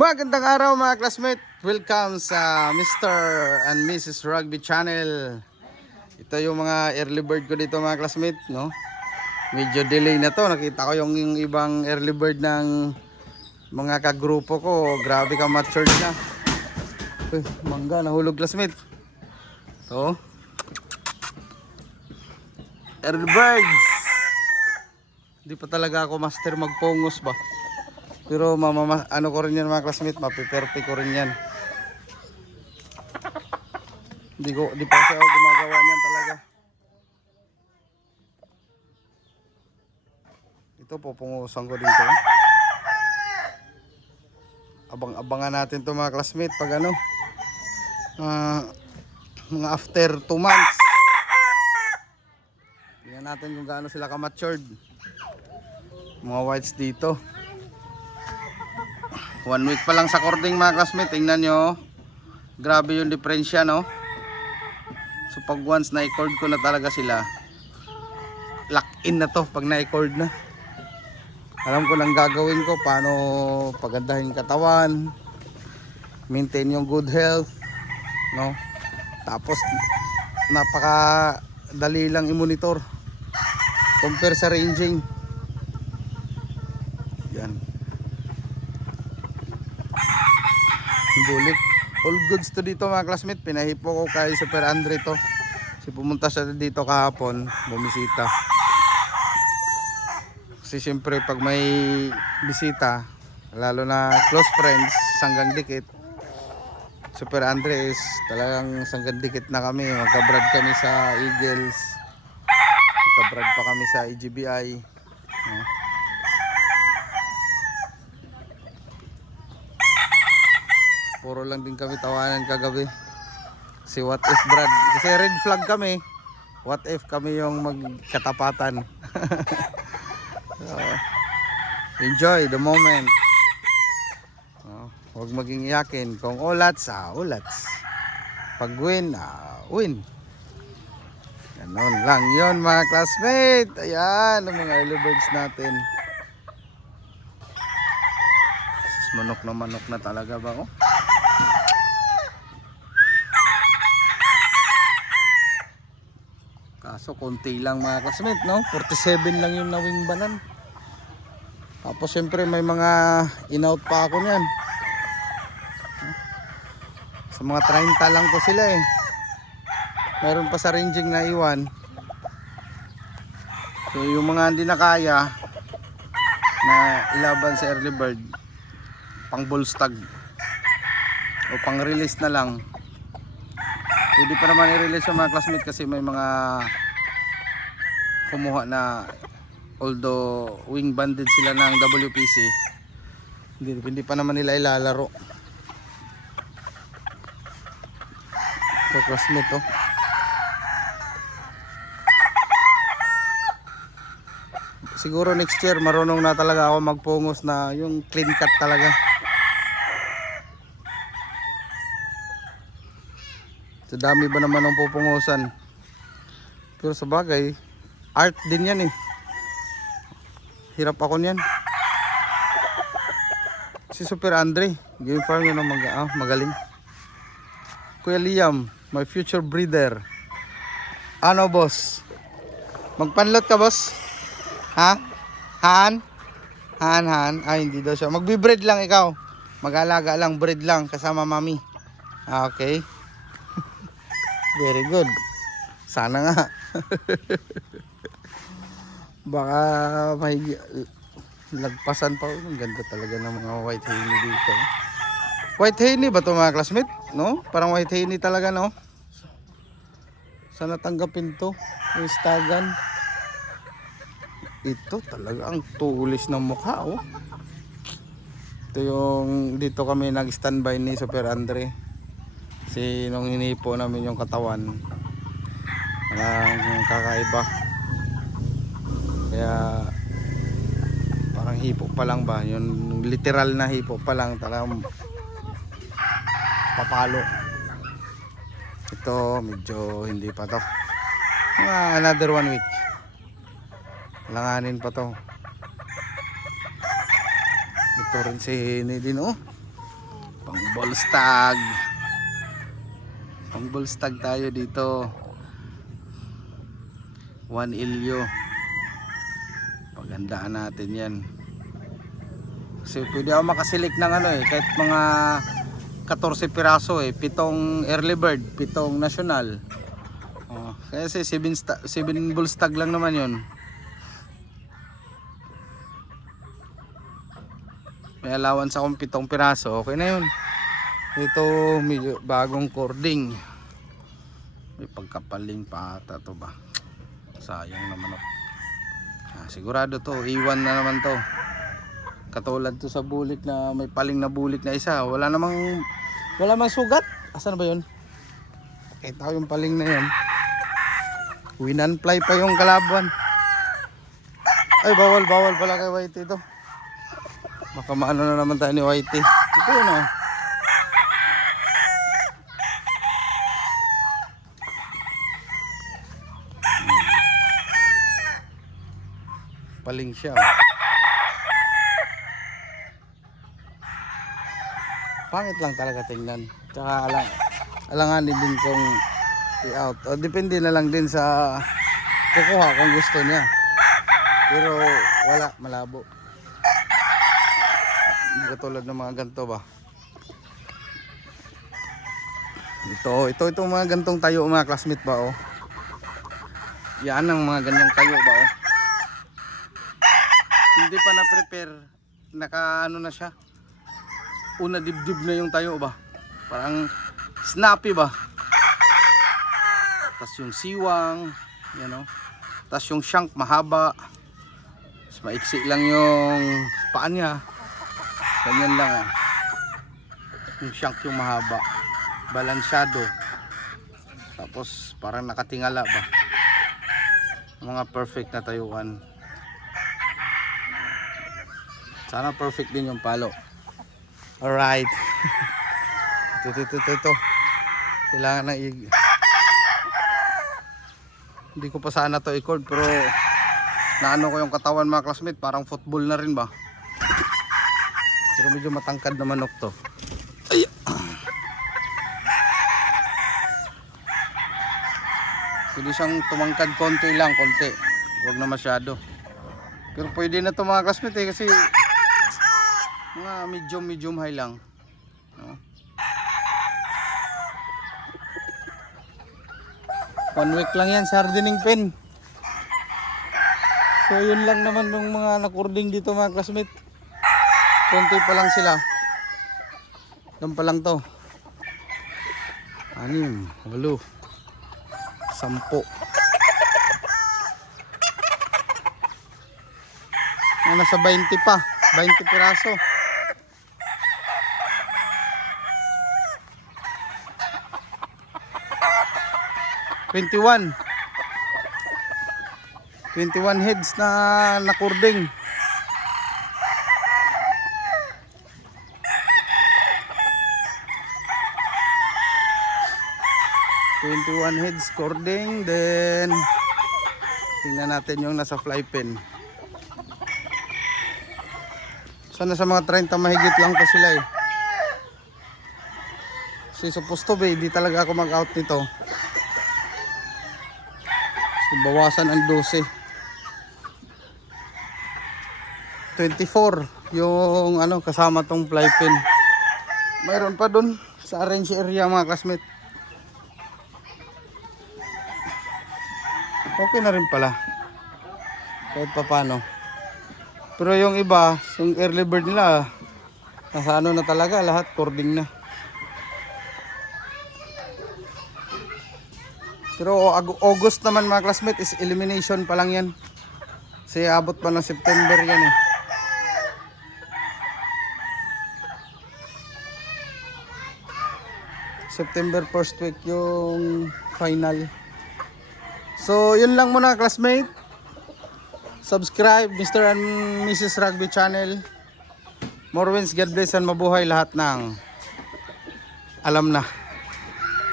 Magandang araw mga classmate. Welcome sa Mr. and Mrs. Rugby Channel. Ito yung mga early bird ko dito mga classmate, no? Medyo delay na to. Nakita ko yung ibang early bird ng mga kagrupo ko. Grabe ka matured na. Uy, mangga nahulog classmate. To. Early birds. Hindi pa talaga ako master magpungos ba. Pero ano ko rin yan mga classmate, mapiperfect ko rin yan. Di pa siya ako gumagawa niyan talaga. Ito pupungusan ko dito. Abang-abangan natin to mga classmate pag ano. Mga after 2 months. Tingnan natin kung gaano sila ka-matured. Mga whites dito. 1 week pa lang sa cording mga classmate. Tingnan nyo. Grabe yung diferensya, no? So pag once na-record ko na talaga sila, lock in na to pag na-record na. Alam ko lang gagawin ko. Paano pagandahin katawan, maintain yung good health, no? Tapos napaka dali lang i-monitor compare sa ranging. Yan. Bulit. All goods to dito mga classmate. Pinahipo ko kay Super Andre to. Kasi pumunta siya dito kahapon, bumisita. Kasi syempre pag may bisita, lalo na close friends, sanggang dikit, Super Andre is talagang sanggang dikit na kami. Magka-brad kami sa Eagles, magka-brad pa kami sa EGBI, no? Puro lang din kami tawanan kagabi. Si what if Brad, kasi red flag kami. What if kami yung magkatapatan. So, enjoy the moment. Huwag maging iyakin. Kung ulats, ulats. Pag win, win. Ganon lang yon mga classmate. Ayan ang mga early birds natin. Manok na talaga ba ko? Kaso konti lang mga classmate, no? 47 lang yung nawing banan. Tapos syempre may mga in-out pa ako niyan. Sa mga 30 lang to sila eh. Meron pa sa ranging na iwan. So yung mga hindi na kaya na ilaban sa early bird, pang bull stag o pang release na lang. Pwede pa naman i-release yung mga classmate kasi may mga kumuha na, although wing banded sila ng WPC, hindi pa naman nila ilalaro. Ito classmate oh. Siguro next year marunong na talaga ako magpungos na yung clean cut talaga. So dami ba naman ng pupungusan. Pero sa bagay, art din yan eh. Hirap ako niyan. Si Super Andre, game farm yun magaling. Kuya Liam, my future breeder. Ano boss? Magpanlot ka boss? Ha? Han? Ay hindi daw siya. Magbi-breed lang ikaw. Mag-alaga lang, breed lang kasama mami. Okay. Very good. Sana nga. Baka may lagpasan pa. Ang ganda talaga ng mga white henny dito. White henny ba ito mga classmate? No? Parang white henny talaga, no? Sana tanggapin to. Yung stagan. Ito talaga ang tulis ng mukha, oh. Ito yung dito kami nag-standby ni Super Andre. Kasi nung hinipo namin yung katawan, parang kakaiba. Kaya parang hipo pa lang ba, yung literal na hipo pa lang, talagang papalo. Ito medyo hindi pa to, another 1 week langanin pa to. Ito rin si Henny din oh. Pang bolstag. Pang bolstag tayo dito. 1 ilyo. Paghandaan natin yan. Kasi pwede ako makasilik ng ano eh, kahit mga 14 piraso eh, 7 early bird, 7 national. Kasi 7 bolstag lang naman yun. May allowance akong 7 piraso, okay na yun. Ito medyo bagong cording. May pagkapaling pa ata to ba. Sayang naman oh. Sigurado to, iwan na naman to. Katulad to sa bulik na may paling na bulik na isa. Wala namang sugat. Asan ba yun? Kita ko yung paling na yun. Winanfly pa yung kalaban. Ay bawal pala kay Whitey ito. Baka maano na naman tayo ni Whitey. Ito yun oh. Paling siya oh. Pangit lang talaga tingnan. Tsaka alanganin din kung i-out. O depende na lang din sa kukuha kung gusto niya. Pero wala, malabo. Hindi katulad ng mga ganito ba. Ito mga gantong tayo mga classmate ba oh. Yan ang mga ganyang tayo ba oh. Hindi pa na-prepare. Naka ano na siya. Una dibdib na yung tayo ba. Parang snappy ba. Tas yung siwang, yan o. Tas yung shank mahaba. Mas maiksi lang yung paa niya. Ganyan lang ah. Yung shank yung mahaba. Balansyado. Tapos parang nakatingala ba. Mga perfect na tayuan. Sana perfect din yung palo. Alright. Ito. Kailangan na hindi ko pa sana to i-cord pero naano ko yung katawan mga classmate, parang football na rin ba. Pero medyo matangkad na manok to. Ay. Pwede siyang tumangkad konti. Huwag na masyado. Pero pwede na to mga classmate kasi mga medium high lang. No? 1 week lang yan sa hardening pen. So yun lang naman ng mga nakording dito mga classmate. Konti pa lang sila. Yan pa lang to. 6, 8, 10. Nasa 20 pa. 20 piraso. Twenty-one heads na nakurding. Heads cording. Then tingnan natin yung nasa fly pen. Sana sa mga 30 mahigit lang to sila eh. Kasi supposed to be, di talaga ako mag-out nito. So, bawasan ang 12. 24 yung ano kasama tong fly pin. Mayroon pa dun sa arrange area mga classmate. Okay na rin pala. Kahit pa paano. Pero yung iba, yung early bird nila, nasa ano na talaga, lahat cording na. Pero August naman mga classmate is elimination pa lang yan. Kasi abot pa ng September yan eh. September first week yung final. So yun lang muna classmate. Subscribe Mr. and Mrs. Rugby Channel. More wins, God bless and mabuhay lahat ng alam na.